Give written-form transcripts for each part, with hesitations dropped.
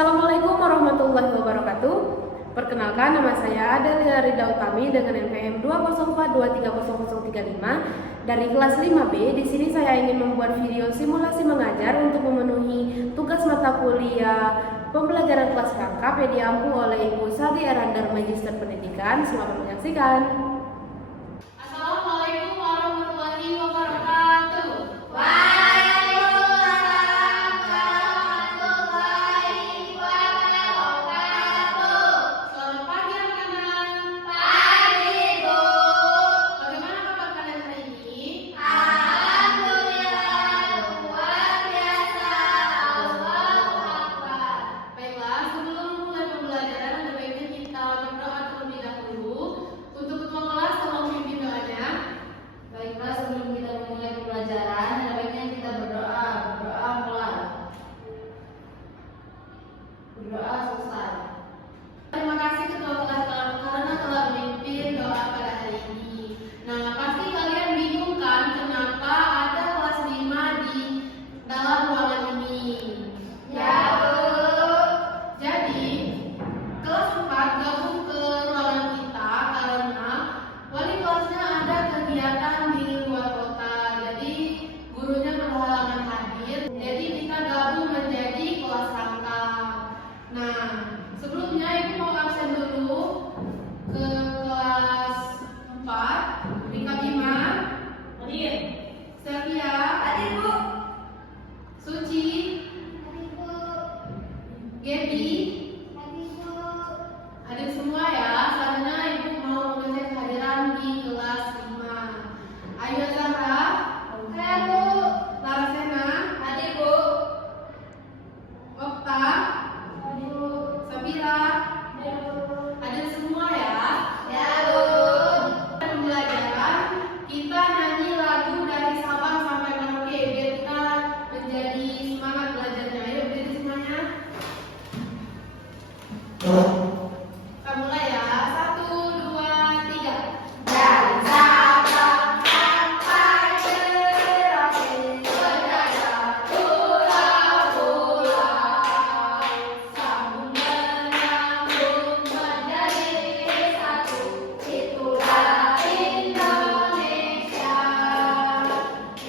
Assalamualaikum warahmatullahi wabarakatuh. Perkenalkan, nama saya Adelia Rida Utami dengan NPM 204230035 dari kelas 5B. Di sini saya ingin membuat video simulasi mengajar untuk memenuhi tugas mata kuliah pembelajaran kelas rangkap yang diampu oleh Ibu Sadi Erandar, Magister Pendidikan. Selamat menyaksikan. Assalamualaikum warahmatullahi wabarakatuh. Selamat pagi anak-anak. Pagi, Bu. Bagaimana kabar kalian hari ini? Alhamdulillah, luar biasa. Allahu Akbar. Baiklah, sebelum mulai pembelajaran ada baiknya kita berdoa terlebih dahulu. Untuk ketua kelas tolong pimpin doanya. Baiklah, sebelum kita memulai pembelajaran, ada baiknya kita berdoa. Berdoa mulai. Berdoa selesai. Terima kasih ketua kelas karena telah memimpin doa pada hari ini. Nah, pasti kalian bingung kan kenapa ada kelas 5 di dalam ruangan ini? Ya, Bu. Jadi, kelas 4 gabung ke ruangan kita karena wali kelasnya ada kegiatan di luar kota. Jadi, gurunya berhalangan hadir. Jadi, kita gabung menjadi kelas rangkap. Nah, sebelumnya Ibu mau absen dulu ke kelas 4. Rika Bima, Hadir. Sylvia, Hadir, Bu. Suci, Hadir, Bu. Gaby, Hadir, Bu. hadir semua ya. Selanjutnya Ibu mau mengecek kehadiran di kelas 5. Ayu Zahra, Saya, Bu. Lara Sena, Hadir, Bu. Okta, Hadir, Bu. Sabira, Hadir, Bu. hadir semua ya. Ya, Bu. Pembelajaran kita nyanyi lagu dari Sabang sampai Merauke biar kita menjadi semangat belajarnya. Ayo berdiri semuanya. Kita mulai ya. 1, 2, 3. Dari Sabang sampai Merauke, beragam pulau-pulau, sambung menyambung menjadi satu. Itulah Indonesia,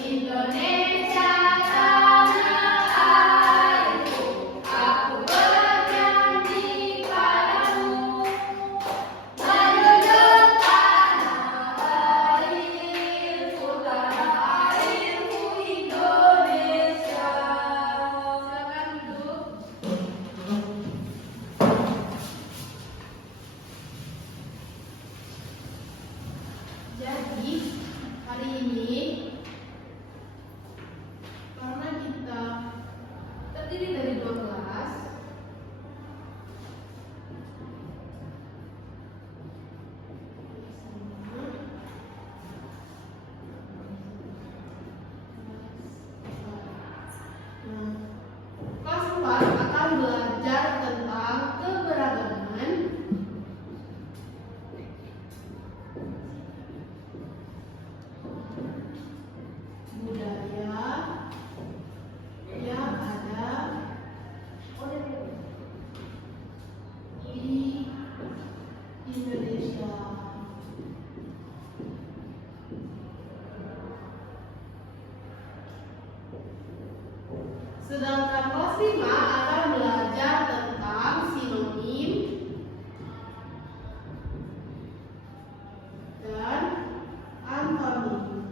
Indonesia tanah airku. Aku bernyanyi padamu, menjunjung tanah airku Indonesia. Silakan duduk. Jadi hari ini karena kita terdiri dari 2 kelas, kelas 4 akan belajar tentang keberagaman budaya yang ada di Indonesia. Sedangkan kelas 5 akan belajar tentang sinonim dan antonim.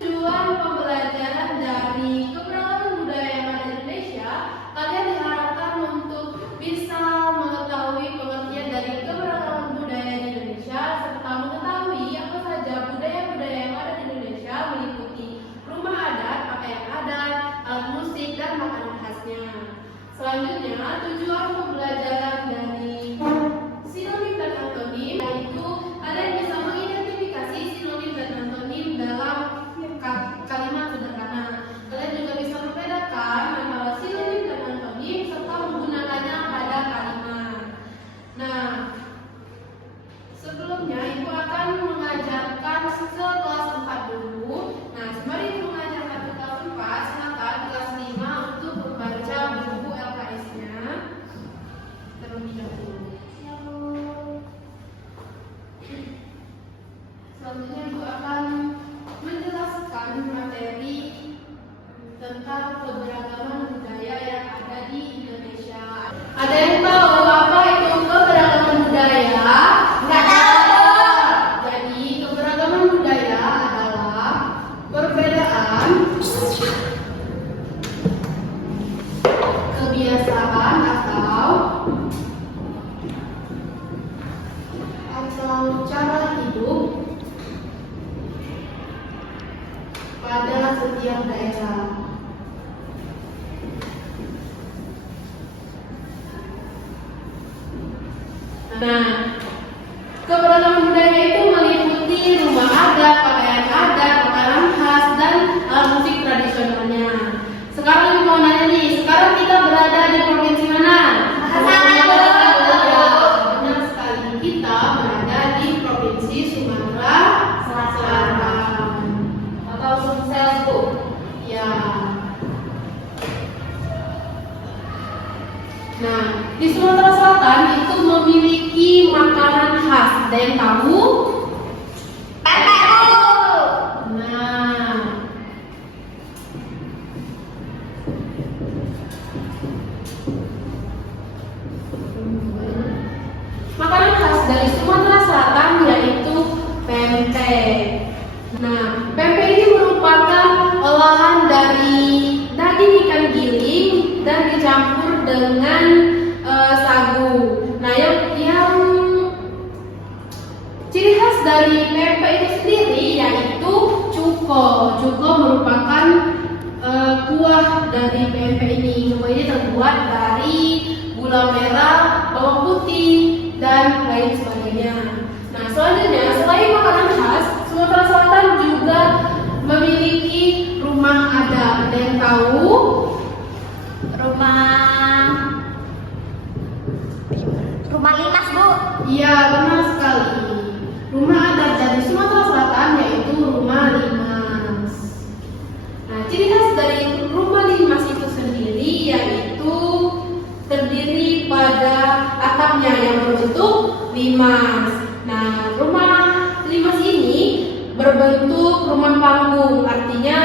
Tujuan pembelajaran dari keberagaman budaya yang ada di Indonesia, kalian diharapkan untuk bisa mengetahui pengertian dari keberagaman budaya di Indonesia serta mengetahui apa saja budaya-budaya yang ada di Indonesia meliputi rumah adat, pakaian adat, alat musik, dan makanan khasnya. Selanjutnya, tujuan pembelajaran dari sinonim dan antonim yaitu kalian bisa mengidentifikasi sinonim dan antonim dalam kalimat sederhana. Kalian juga bisa membedakan antara sinonim dan antonim serta menggunakannya pada kalimat. Nah, sebelumnya Ibu akan mengajarkan ke kelas 4 dulu. Nah, sembari Ibu mengajarkan ke kelas 4, silakan tentang keberagaman budaya yang ada di Indonesia. Ada yang tahu apa itu keberagaman budaya? Nggak tahu. Jadi keberagaman budaya adalah perbedaan kebiasaan atau cara hidup pada setiap daerah. Nah, keberagaman budaya itu meliputi rumah adat, pakaian adat, makanan khas, dan alat musik tradisionalnya. Sekarang mau nanya nih, sekarang kita berada di provinsi mana? Benar sekali, kita berada di provinsi Sumatera Selatan. Atau Sumsel, Bu. Ya. Nah, di Sumatera Selatan itu memiliki makanan khas. Ada yang tahu? Pempek, Bu. Nah, makanan khas dari Sumatera Selatan yaitu pempek. Nah, pempek ini merupakan olahan dari daging ikan giling dan dicampur dengan sagu. Nah, yang ciri khas dari pempek itu sendiri yaitu cuko. Cuko merupakan kuah dari pempek ini. Kuah ini terbuat dari gula merah, bawang putih, dan lain sebagainya. Nah, selanjutnya selain makanan khas, Sumatera Selatan juga memiliki rumah adat. Ada yang tahu? Rumah limas, Bu. Iya, benar sekali. Rumah adat dari Sumatera Selatan yaitu rumah limas. Nah, ciri khas dari rumah limas itu sendiri yaitu terdiri pada atapnya yang berbentuk limas. Nah, rumah limas ini berbentuk rumah panggung, artinya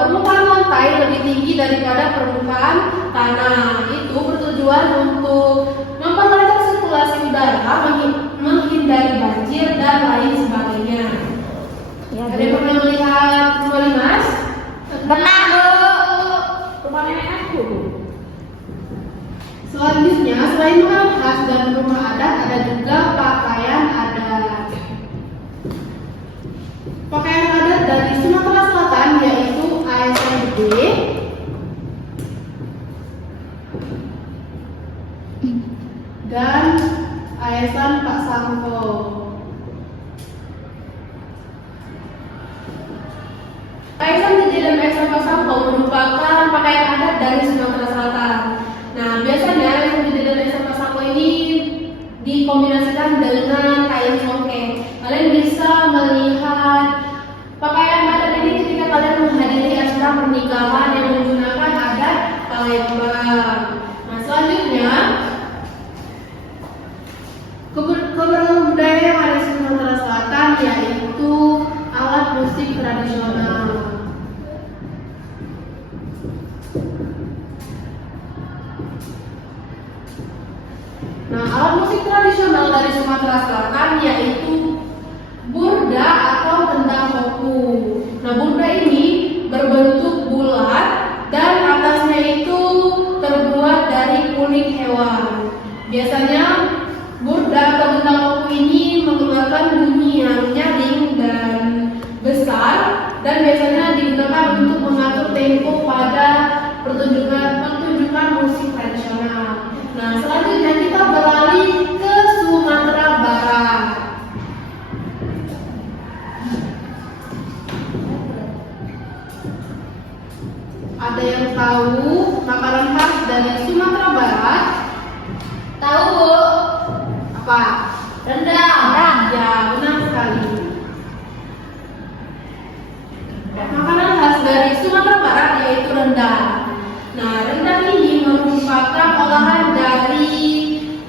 permukaan lantai lebih tinggi daripada permukaan tanah. Itu bertujuan untuk memperlancar sirkulasi udara, menghindari banjir dan lain sebagainya. Ada yang pernah melihat rumah limas? Pernah, Bu. Rumah nenek aku. Selanjutnya, selain makanan khas dan rumah adat, ada juga pakaian adat. Pakaian adat dari Sumatera Selatan yaitu ASN Gede dan ASN Pak Sangko. ASN Gede dan ASN Pak Sangko merupakan pakaian adat dari Sumatera Selatan. Nah, biasanya ASN Gede dan ASN Pak Sangko ini dikombinasikan dengan kain songket. Kalian bisa melihat pakaian adat ini ketika kalian menghadiri acara pernikahan yang menggunakan adat Palembang. Nah, selanjutnya keberagaman budaya yang ada di Sumatera Selatan yaitu alat musik tradisional. Nah, alat musik tradisional dari Sumatera Selatan yaitu burda atau kendang koku. Nah, burda ini berbentuk bulat dan atasnya itu terbuat dari kulit hewan. Biasanya burda atau kendang koku ini mengeluarkan bunyi yang nyaring dan besar dan biasanya digunakan untuk mengatur tempo pada pertunjukan musik tradisional. Nah, selanjutnya kita beralih ke Sumatera Barat. Ada yang tahu makanan khas dari Sumatera Barat? Tahu, Bu. Apa? Rendang. Ya, benar sekali. Makanan khas dari Sumatera Barat yaitu rendang. Nah, rendang ini merupakan olahan dari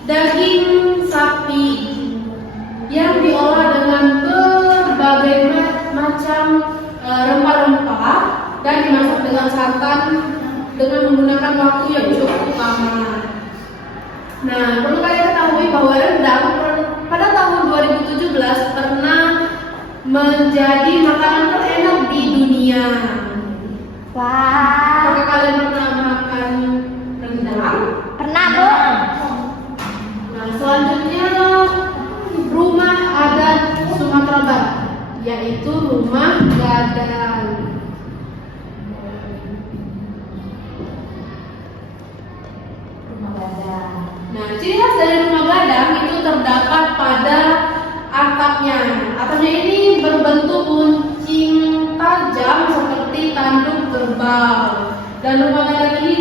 daging sapi yang diolah dengan berbagai macam rempah-rempah dan dimasak dengan dengan santan dengan menggunakan waktu yang cukup lama. Nah, perlu kalian ketahui bahwa rendang pada tahun 2017 pernah menjadi makanan terenak di dunia. Wah. Apakah kalian pernah makan rendang? Pernah, Bu. Nah, selanjutnya rumah adat Sumatera Barat, yaitu rumah gadang. Rumah gadang. Nah, ciri khas dari rumah gadang itu terdapat pada atapnya. Atapnya ini berbentuk runcing tajam seperti tanduk kerbau. Dan rumah gadang ini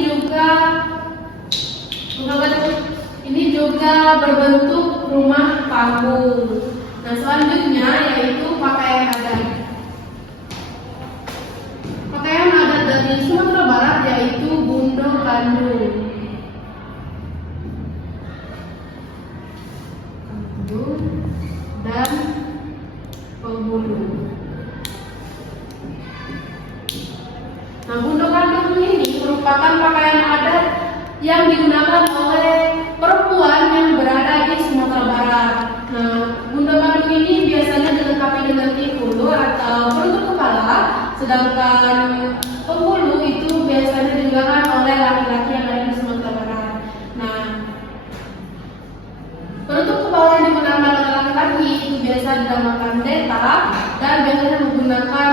juga berbentuk rumah panggung. Nah, selanjutnya yaitu pakaian adat. Pakaian adat dari Sumatera Barat yaitu bundo kandung. Dan penghulu. Nah, bundo kandung ini merupakan pakaian adat yang digunakan oleh perempuan yang berada di Sumatera Barat. Nah, bundo kandung ini biasanya dilengkapi dengan tikulu atau penutup kepala, sedangkan penghulu itu biasanya digunakan oleh laki-laki yang ada di Sumatera Barat. Nah, penutup kepala yang digunakan oleh laki-laki itu biasa dinamakan deta dan biasanya menggunakan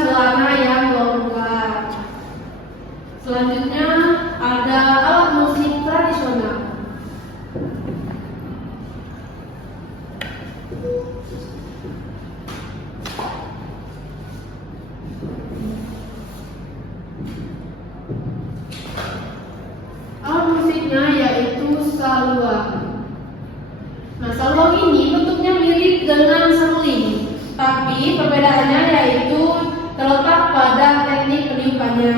celana yang longgar. Selanjutnya ada alat musik tradisional. Alat musiknya yaitu saluang. Nah, saluang ini bentuknya mirip dengan seruling, tapi perbedaannya yaitu terletak pada teknik peniupannya.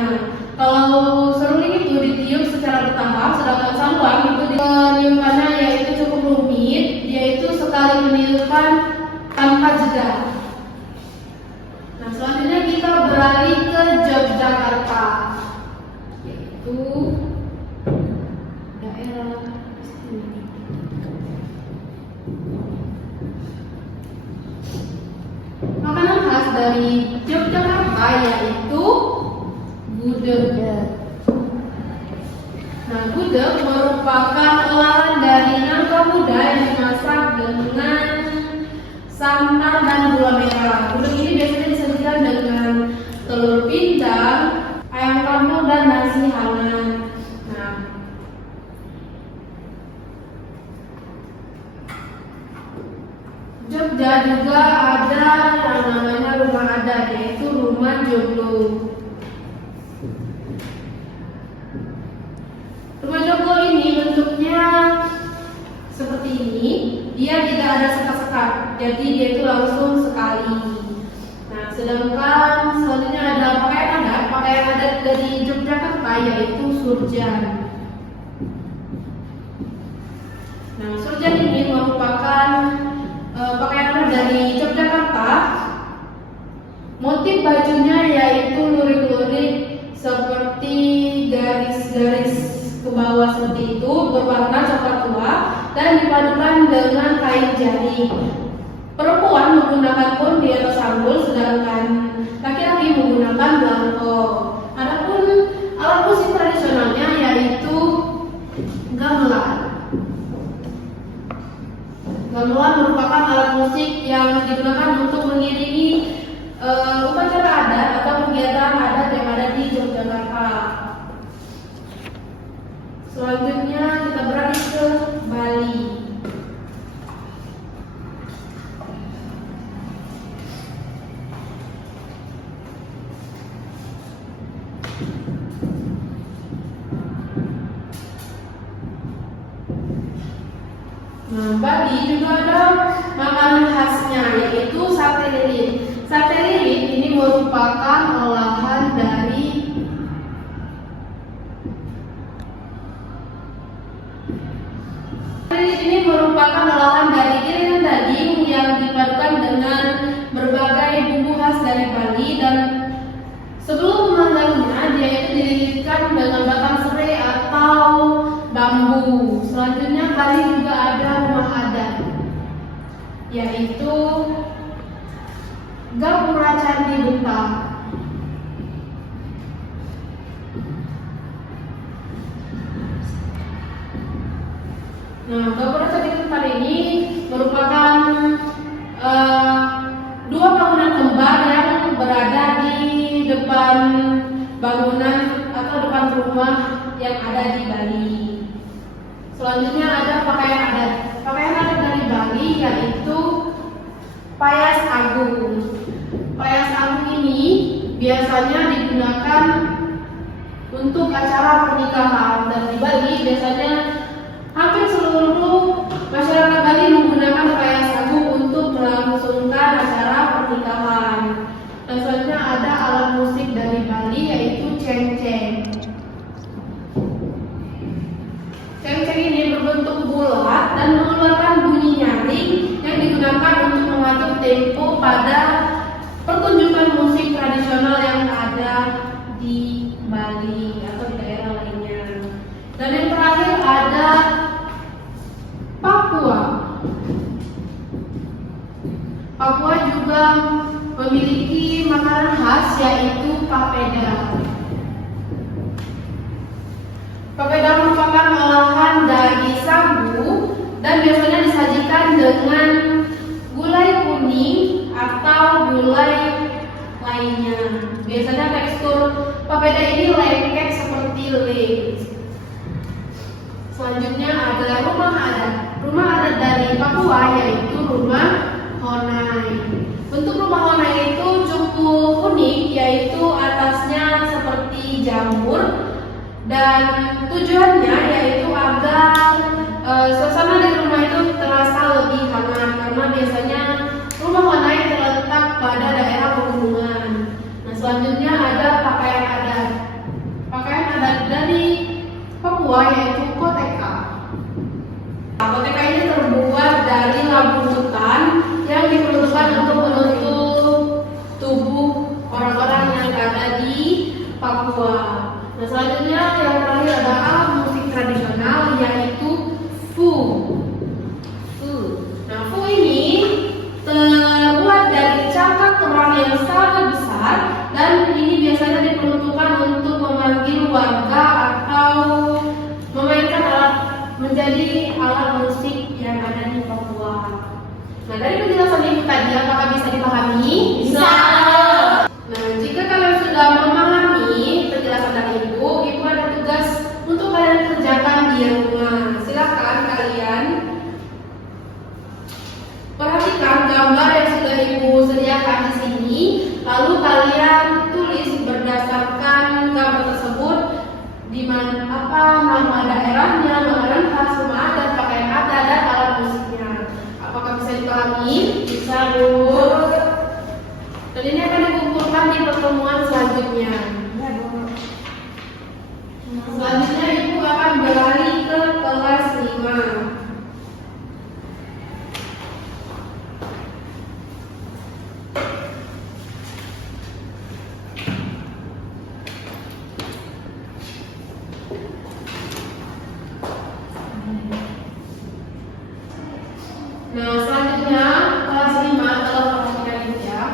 Kalau seruling itu ditiup secara bertahap, sedangkan saluang itu peniupannya yaitu cukup rumit, yaitu sekali meniupkan tanpa jeda. Nah, selanjutnya kita beralih ke Yogyakarta, yaitu daerah istimewa. Makanan khas dari Yogyakarta yaitu gudeg. Nah, gudeg merupakan olahan dari nangka muda yang dimasak dengan santan dan gula merah. Gudeg ini biasanya disajikan dengan telur pindang, ayam kampung dan nasi hangat. Nah, Jogja juga ada yang namanya rumah adat, yaitu rumah joglo. Rumah joglo ini bentuknya seperti ini, dia tidak ada sekat-sekat, jadi dia itu langsung sekali. Nah, sedangkan selanjutnya ada pakaian adat dari Yogyakarta yaitu surjan. Nah, surjan ini merupakan pakaian dari Yogyakarta. Motif bajunya yaitu lurik-lurik seperti garis-garis ke bawah seperti itu, berwarna coklat tua dan dipadukan dengan kain jari. Perempuan menggunakan pun di atas sanggul, sedangkan laki-laki menggunakan belangko. Adapun alat musik tradisionalnya yaitu gamelan. Gamelan merupakan alat musik yang digunakan untuk mengiringi upacara adat atau kegiatan adat yang ada di Yogyakarta. Selanjutnya kita beralih ke Bali. Nah, Bali juga ada makanan khasnya yaitu sate lilit. Sate lilit ini merupakan olahan dari iringan daging yang dipadukan dengan berbagai Sebelum memandangnya, dia itu dililitkan dengan batang serai atau bambu. Selanjutnya Bali juga ada rumah adat, yaitu Gapura Candi Bentang. Nah, Gapura Candi Bentang ini merupakan dua bangunan kembar yang berada di depan bangunan atau depan rumah yang ada di Bali. Selanjutnya ada pakaian adat. Pakaian adat dari Bali yaitu Payas Agung. Payas Agung ini biasanya digunakan untuk acara pernikahan, dan di Bali biasanya hampir seluruh masyarakat Bali menggunakan Payas Agung untuk melangsungkan acara pernikahan. Dan selanjutnya ada alat musik dari Bali yaitu cengceng. Cengceng ini berbentuk bulat dan mengeluarkan bunyi nyaring yang digunakan untuk mengatur tempo pada pertunjukan musik tradisional yang ada di Bali atau di daerah lainnya. Dan yang terakhir ada Papua. Papua juga memiliki makanan khas yaitu papeda. Papeda merupakan olahan dari sagu dan biasanya disajikan dengan gulai kuning atau gulai lainnya. Biasanya tekstur papeda ini lengket seperti lem. Selanjutnya adalah rumah adat. Rumah adat dari Papua yaitu rumah Honai. Bentuk rumah Honai itu cukup unik, yaitu atasnya seperti jamur, dan tujuannya yaitu agar suasana di rumah itu terasa lebih hangat, karena biasanya rumah Honai terletak pada daerah pegunungan. Nah, selanjutnya ada pakaian adat. Pakaian adat dari Papua yaitu koteka. Koteka ini terbuat dari labu hutan yang diperuntukkan untuk menutup tubuh orang-orang yang ada di Papua. Nah, selanjutnya yang terakhir ada alat musik tradisional yaitu fu. Nah, fu ini terbuat dari cangkang kerang yang sangat besar, dan ini biasanya diperuntukkan untuk memanggil warga atau memainkan alat, menjadi alat musik yang ada di Papua. Nah, dari penjelasan ibu tadi, apakah bisa dipahami? Bisa. Nah, jika kalian sudah memahami penjelasan dari ibu ada tugas untuk kalian kerjakan di rumah. Silakan kalian perhatikan gambar yang sudah ibu sediakan di sini, lalu kalian tulis berdasarkan gambar tersebut di mana apa nama daerahnya, makanan khas, rumah adat, pakaian adat, dan alat musiknya. Apakah bisa dipahami? Bisa, Bu. Dan ini akan dikumpulkan di pertemuan selanjutnya. Selanjutnya ibu akan beralih ke kelas 5. Nah, selanjutnya kelas 5 adalah perhatikan ibu ya.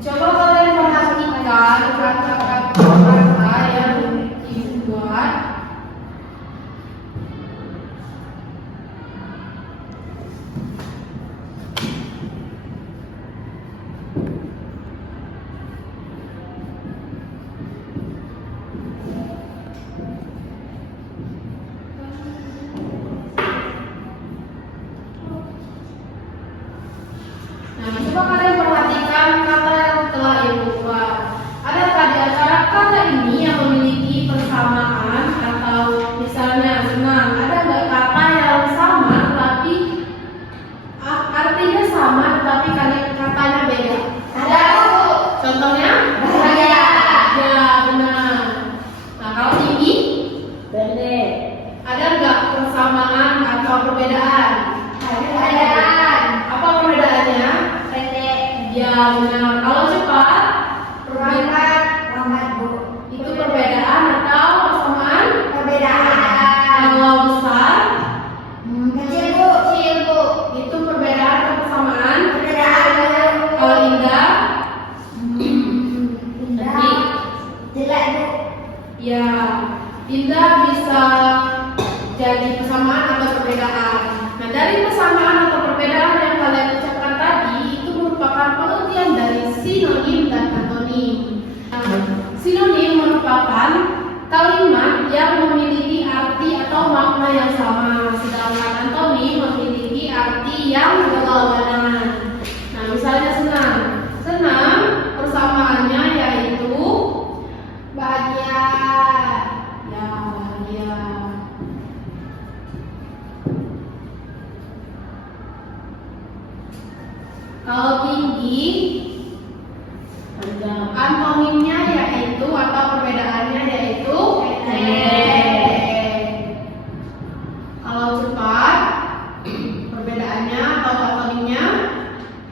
Coba kalian perhatikan kata-kata yang ibu buat. Nah, coba kalian perhatikan kata yang telah ibu buat. Adakah di antara kata ini yang memiliki persamaan atau misalnya senang? Ada nggak kata yang sama tapi artinya sama tapi katanya beda? Ada. Contohnya? Bahaya. Ya, benar. Nah, kalau tinggi? Pendek. Ada nggak persamaan atau perbedaan? Ada. Apa perbedaannya? benar. Kalau cepat, Lambat. Lambat, Bu. itu perbedaan atau persamaan? Perbedaan. Kalau besar, Kecil, Bu. Kecil, Bu. itu perbedaan atau persamaan? Perbedaan. Kalau indah, Indah. Jelek, Bu. ya indah bisa jadi persamaan atau perbedaan. Nah, dari persamaan atau perbedaan yang kalian ucapkan tadi itu merupakan pengertian dari sinonim dan antonim. Sinonim merupakan kalimat yang memiliki arti atau makna yang sama, sedangkan antonim memiliki arti yang berlawanan. Nah, misalnya senang. Senang persamaannya yaitu Bahagia. ya bahagia. Kalau tinggi, antonimnya yaitu atau perbedaannya yaitu pendek. Kalau cepat, perbedaannya atau antonimnya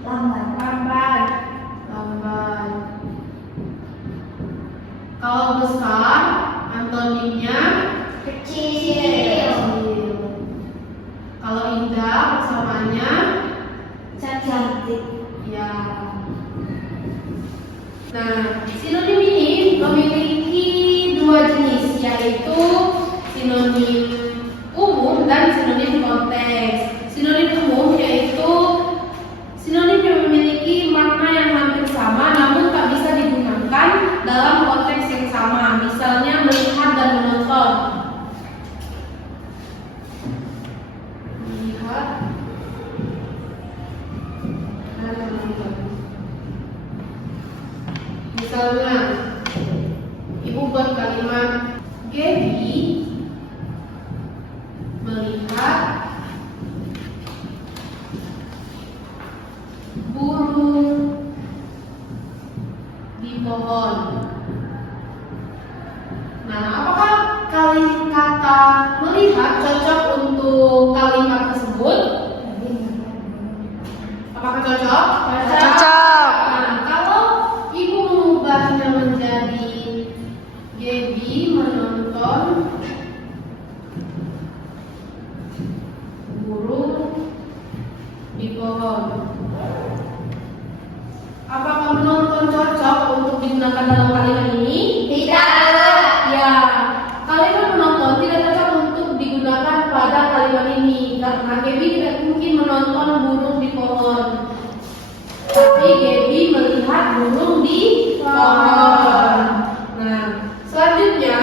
Lambat. lambat. Lambat. Kalau besar, antonimnya Kecil. kecil. Kalau indah, persamaannya Cantik. ya. Nah, sinonim ini memiliki dua jenis, yaitu sinonim umum dan sinonim konteks. Sinonim umum yaitu sinonim yang memiliki makna yang hampir sama namun tak bisa digunakan dalam konteks yang sama. Misalnya melihat dan menonton. Melihat dan menonton. Misalnya, ibu buat kalimat Gaby melihat burung di pohon. Nah, apakah kata melihat cocok untuk kalimat tersebut? Apakah cocok? Cocok. Nah, kalau ibu mengubahnya menjadi Gaby menonton burung di pohon. Apakah menonton cocok untuk digunakan dalam kalimat ini? Tidak. Ya, kalimat menonton tidak cocok untuk digunakan pada kalimat ini karena Gaby tidak mungkin menonton burung di pohon. Tapi Gaby melihat burung di pohon. Nah, selanjutnya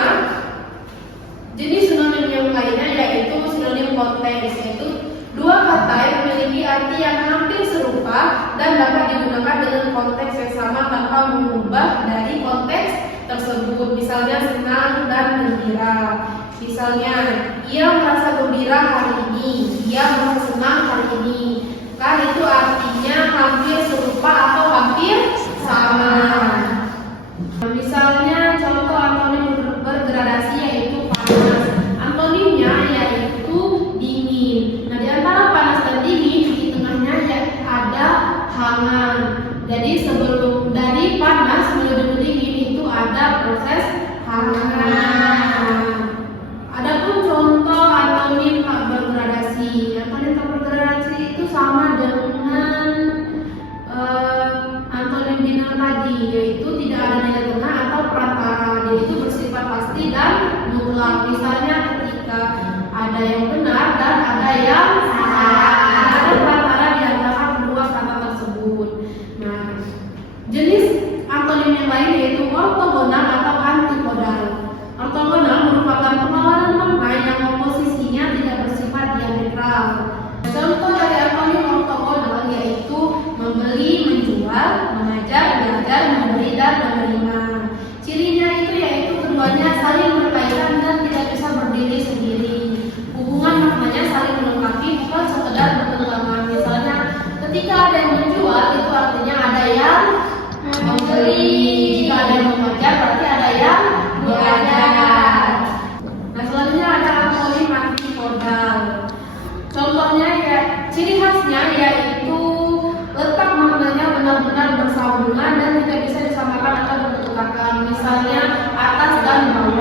jenis sinonim yang lainnya yaitu sinonim konteks, yaitu dua kata yang memiliki arti yang hampir serupa dan dapat digunakan dengan konteks yang sama tanpa mengubah dari konteks tersebut. Misalnya senang dan gembira. Misalnya, ia merasa gembira hari ini, ia merasa senang hari ini. Kan itu artinya hampir serupa atau hampir sama. Misalnya contoh antonim bergradasi yaitu panas. Antonimnya yaitu dingin. Nah, di antara panas dan dingin di tengahnya ya ada hangat. Jadi sebelum dari panas menuju dingin itu ada proses hangat. Adapun contoh antonim tak bergradasi. Antonim tak bergradasi itu sama dengan antonim biner tadi, yaitu tidak ada nilai tengah atau perantara. Jadi itu bersifat pasti dan mutlak. Misalnya ketika ada yang benar dan ada yang salah, ada perantara di antara kedua kata tersebut. Nah, jenis antonim yang lain yaitu ortogonal atau antipodal. Ortogonal merupakan perlawanan makna yang komposisinya tidak bersifat diametral. Contoh dari antonim ortogonal yaitu membeli, menjual, mengajar, belajar, memberi, dan menerima. Cirinya itu yaitu keduanya saling berkaitan dan tidak bisa berdiri sendiri. Hubungan maknanya saling melengkapi, bukan sekedar bertentangan. Misalnya, ketika ada yang menjual, itu artinya ada yang membeli. Jika ada yang mengajar, berarti ada yang belajar. Nah, selanjutnya ada antonim antipodal. Contohnya ya, ciri khasnya yaitu letak maknanya benar-benar bersama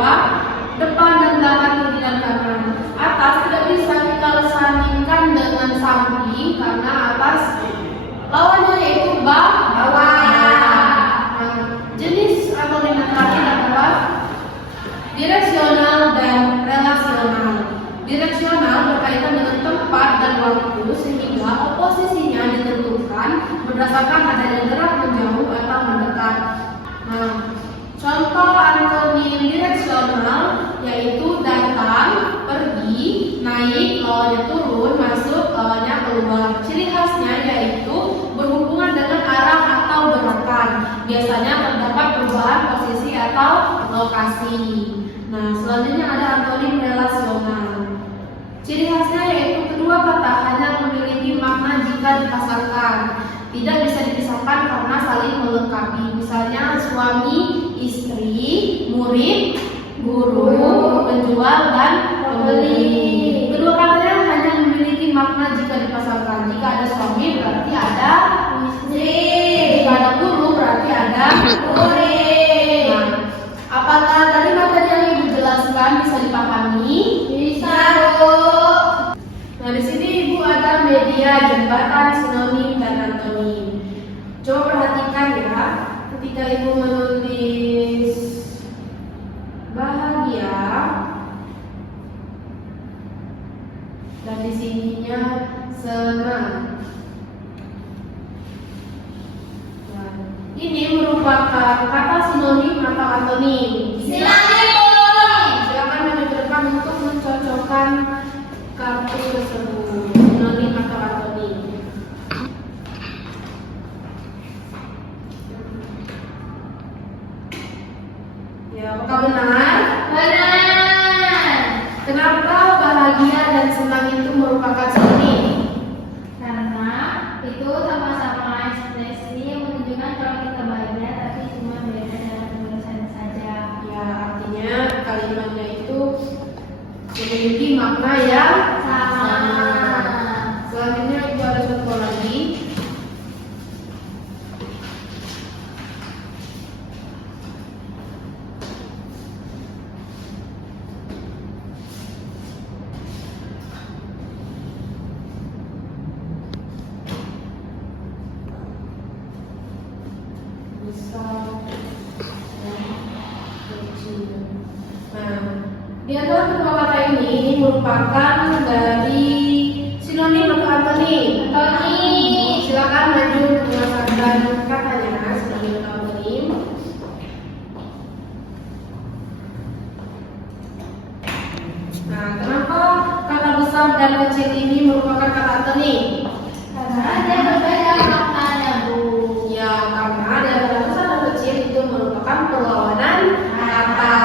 bawah, depan dan belakang, kiri dan kanan. Atas tidak bisa kita sandingkan dengan samping karena atas lawannya yaitu bawah. Nah, jenis anonim yang terakhir adalah direksional dan relasional. Direksional berkaitan dengan tempat dan waktu sehingga posisinya ditentukan berdasarkan adanya gerak menjauh atau mendekat. Nah, contoh anonim direksional yaitu datang, pergi, naik, lawannya turun, masuk, lawannya keluar. Ciri khasnya yaitu berhubungan dengan arah atau gerakan. Biasanya terdapat perubahan posisi atau lokasi. Nah, selanjutnya ada anonim relasional. Ciri khasnya yaitu kedua kata hanya memiliki makna jika dipasangkan. Tidak bisa dipisahkan karena saling melengkapi. Misalnya suami, istri, murid, guru, penjual, dan pembeli. Kedua katanya hanya memiliki makna jika dipasangkan. Jika ada suami berarti ada istri. Jika ada guru berarti ada murid. Nah, apakah dari materi yang Ibu jelaskan bisa dipahami? Bisa, Bu. Nah, di sini Ibu ada media, jembatan, sinonim, dan antonim. Coba perhatikan ya, ketika Ibu menulis bahagia dan di sininya senang. Nah, ini merupakan kata sinonim atau antonim. Silakan maju ke depan untuk mencocokkan kartu tersebut, sinonim atau antonim. Ya, apakah benar? Benar. Kenapa bahagia dan senang itu merupakan sinonim? Karena itu sama-sama ekspresi yang menunjukkan kalau kita bahagia, tapi cuma beda dalam penulisan saja. Ya, artinya kalimatnya itu memiliki makna yang Sama. Selanjutnya itu ada satu lagi. Besar dan kecil. Nah, di antara kedua kata ini merupakan dari sinonim atau antonim. Antonim. Silakan maju mengucapkan katanya sinonim atau antonim. Nah, kenapa kata besar dan kecil ini merupakan kata antonim? Karena dia berbeda maknanya, Bu. Ya, karena di antara besar dan kecil itu merupakan perlawanan kata.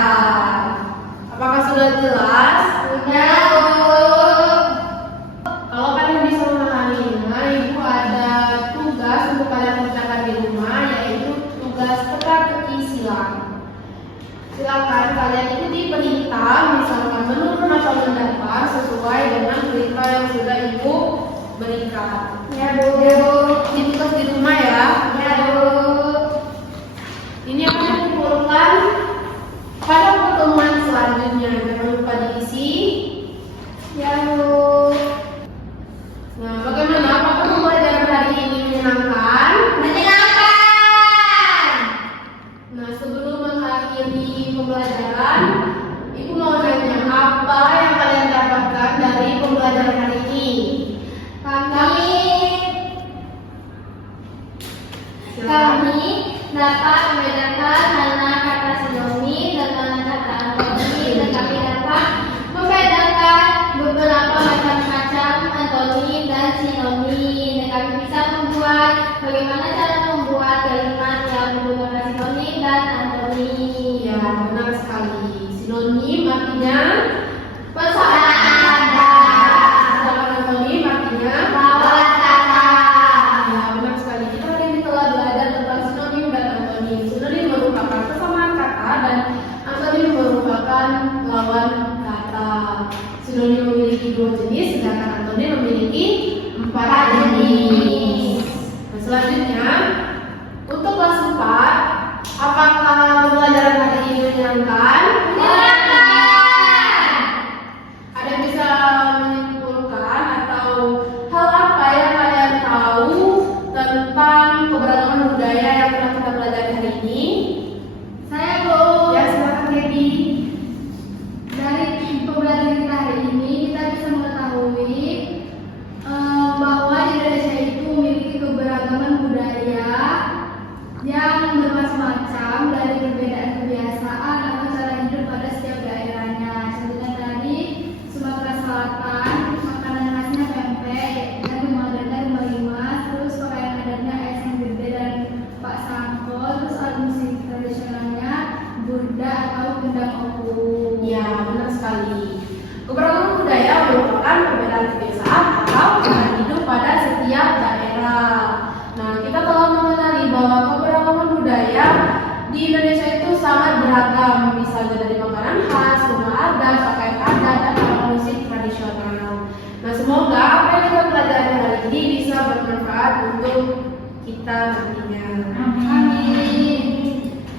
Apakah sudah jelas? Sudah, Bu. Kalau kalian bisa memahaminya, Ibu ada tugas untuk kalian kerjakan di rumah, yaitu tugas teka-teki silang. Silakan kalian ikuti perintah, misalkan menurun atau mendatar sesuai dengan perintah yang sudah Ibu berikan. Ya, Bu. Ya, Bu. Ini tugas di rumah ya. Ya, Bu. Ini akan dikumpulkan pada pertemuan selanjutnya. Jangan lupa diisi. Ya, Bu. Nah, bagaimana? Apakah pembelajaran hari ini menyenangkan? Menyenangkan. Nah, sebelum mengakhiri pembelajaran, Ibu mau nanya apa yang kalian dapatkan dari pembelajaran hari ini? Kami dapat membedakan mana kata sinonim dan mana kata antonim, dan kami dapat membedakan beberapa macam-macam antonim dan sinonim, dan kami bisa membuat bagaimana cara membuat kalimat yang menggunakan sinonim dan antonim. Ya, benar sekali. Sinonim artinya Persaudaraan. sedangkan antonim artinya Lawan kata. Ya, benar sekali. Kita hari ini telah belajar tentang sinonim dan antonim. Sinonim merupakan persamaan kata dan antonim merupakan lawan kata. Sinonim memiliki 2 jenis, sedangkan antonim memiliki 4 jenis. Nah, selanjutnya untuk kelas 4, apakah pembelajaran hari ini menyenangkan? Ya. di Indonesia itu sangat beragam, misalnya dari makanan khas, rumah adat, pakaian adat, dan alat musik tradisional. Nah, semoga apa yang kita pelajari hari ini bisa bermanfaat untuk kita nantinya. Amin.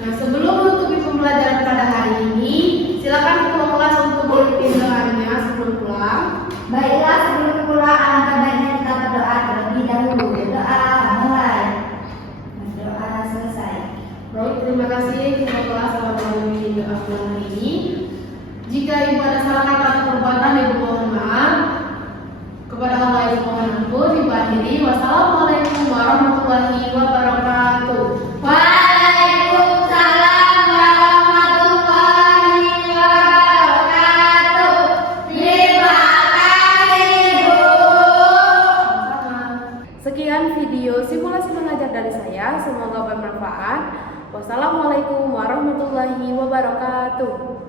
Nah, sebelum menutupi pembelajaran pada hari ini, silakan ketua kelas untuk memimpin doanya sebelum pulang. Baiklah, sebelum pulang alangkah baiknya kita berdoa terlebih dahulu. Doa mulai. Doa selesai. Baik, terima kasih ketua kelas telah memimpin doa pulang hari ini. Jika ibu ada salah kata atau perbuatan, ibu mohon maaf. Kepada Allah ibu mohon ampun. Ibu akhiri. Wassalamualaikum warahmatullahi wabarakatuh. Waalaikumsalam warahmatullahi wabarakatuh. Terima kasih, Bu. Sekian video simulasi mengajar dari saya, semoga bermanfaat. Wassalamualaikum warahmatullahi wabarakatuh.